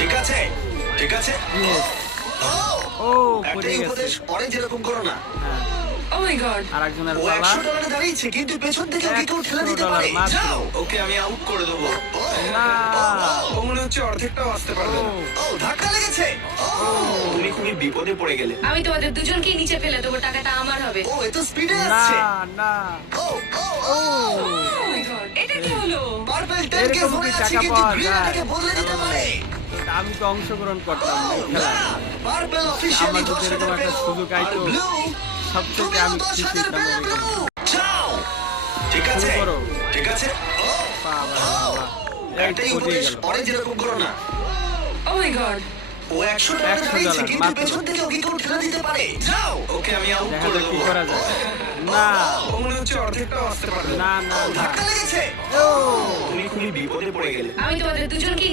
ঠিক আছে, ঠিক আছে। Yes. ও, ও পড়ে একটাই গেছে। উপদেশ, অরেঞ্জ এরকম করো না। হ্যাঁ, ও মাই গড। আরেকজনের ও পালা। $100 দাঁড়িয়েছে, কিন্তু পেছন থেকে ওকে কেউ ঠেলে দিতে $100 পারে। মাত্র। যাও। ওকে আমি আউট করে দেবো। ও, না। ও মনে হচ্ছে অর্ধেকটাও আসতে পারবে না। ও, ধাক্কা লেগেছে। ও, তুমি খুবই বিপদে পড়ে গেলে। আমি তোমাদের দুজনকেই নিচে ফেলে দেবো, টাকাটা আমার হবে। ও, এ তো স্পিডে না আসছে। না। ও, ও, ও। ও মাই গড, এটা কি হলো? পার্পল টেন কে এরকম ধরে কি আছে, টাকা কিন্তু পাওয়া গ্রিন যায়? এটাকে বদলে দিতে পারে। আমি তো অংশগ্রহণ করতাম না এই না, খেলায়। পার্পল অফিশিয়ালি আমার যদি এরকম 10,000 একটা পেল। সুযোগ আর আইতো, ব্লু, সবথেকে তুমিও আমি খুশি 10,000 হতাম পেলে, এরকম। ব্লু। যাও। ঠিক শুরু আছে, করো। ঠিক আছে। ও, বাবা, ও, বাবা। এই একটাই পড়ে উপদেশ, গেল। অরেঞ্জ এরকম করো না। ও মাই গড। ও $100 দাঁড়িয়েছে, কিন্তু মাত্র। পেছন থেকে ওকে কেউ ঠেলে দিতে পারে। যাও। ওকে আমি আউট দেখা করে যাক কি দেবো। করা যায়। না ও মনে হচ্ছে অর্ধেকটাও আসতে পারবে না। না না ও, না। ধাক্কা লেগেছে। ও তুমি খুবই বিপদে পড়ে গেলে। আমি তোমাদের দুজনকেই